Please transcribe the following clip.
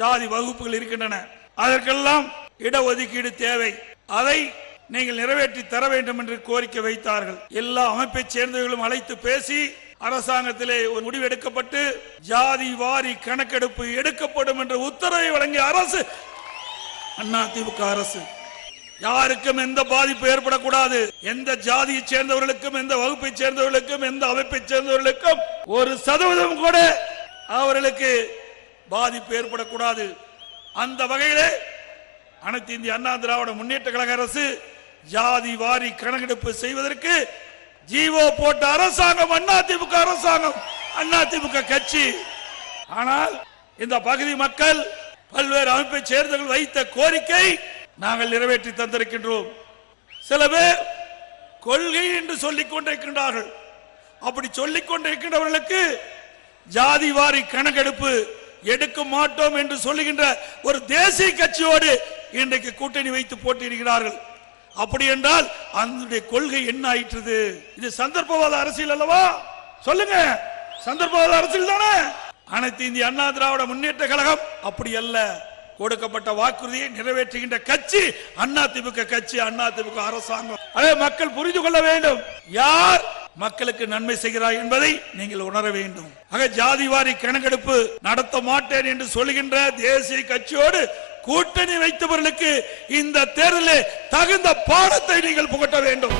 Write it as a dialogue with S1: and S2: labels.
S1: ஜாதி வகுப்புகள் இருக்கின்றன. அதற்கெல்லாம் இடஒதுக்கீடு தேவை. அதை நீங்கள் நிறைவேற்றி தர வேண்டும் என்று கோரிக்கை வைத்தார்கள். எல்லா அமைப்பை சேர்ந்தவர்களும் அழைத்து பேசி அரசாங்கத்திலே ஒரு முடிவு எடுக்கப்பட்டு ஜாதி வாரி கணக்கெடுப்பு எடுக்கப்படும் என்ற உத்தரவை வழங்கிய அரசு அண்ணா திமுக அரசு. யாருக்கும் எந்த பாதிப்பு ஏற்படக்கூடாது. எந்த ஜாதியை சேர்ந்தவர்களுக்கும் எந்த வகுப்பை சேர்ந்தவர்களுக்கும் எந்த அமைப்பை சேர்ந்தவர்களுக்கும் ஒரு சதவீதம் கூட அவர்களுக்கு பாதிப்பு ஏற்படக்கூடாது. அந்த வகையிலே அனைத்து இந்திய அண்ணா திராவிட முன்னேற்ற கழக அரசு ஜாதி வாரி கணக்கெடுப்பு செய்வதற்கு ஜீவோ போட்ட அரசாங்கம் அண்ணா திமுக அரசாங்கம் அண்ணா திமுக கட்சி. ஆனால் இந்த பகுதி மக்கள் பல்வேறு அமைப்பை சேர்ந்தவர்கள் வைத்த கோரிக்கை நாங்கள் நிறைவேற்றி தந்திருக்கின்றோம். சில பேர் கொள்கை என்று சொல்லிக் கொண்டிருக்கின்றார்கள். அப்படி சொல்லிக் கொண்டிருக்கின்றவர்களுக்கு ஜாதி வாரி கணக்கெடுப்பு எடுக்க மாட்டோம் என்று சொல்லுகின்ற ஒரு தேசிய கட்சியோடு இன்றைக்கு கூட்டணி வைத்து போட்டியிடுகிறார்கள். அப்படி என்றால் அதனுடைய கொள்கை என்ன ஆயிற்று இது சந்தர்ப்பவாத அரசியல் அல்லவா? சொல்லுங்க. சந்தர்ப்பவாத அரசியல் தானே? அனைத்து இந்திய அண்ணா திராவிட முன்னேற்ற கழகம் அப்படி அல்ல. கொடுக்கப்பட்ட வாக்குறுதியை நிறைவேற்றுகின்ற கட்சி அண்ணா திமுக கட்சி அண்ணா திமுக அரசாங்கம். அதே மக்கள் புரிந்து கொள்ள வேண்டும். யார் மக்களுக்கு நன்மை செய்கிறாய் என்பதை நீங்கள் உணர வேண்டும். ஆக ஜாதிவாரி கணக்கெடுப்பு நடத்த மாட்டேன் என்று சொல்லுகின்ற தேசிய கட்சியோடு கூட்டணி வைத்தவர்களுக்கு இந்த தேர்தலில் தகுந்த பாடத்தை நீங்கள் புகட்ட வேண்டும்.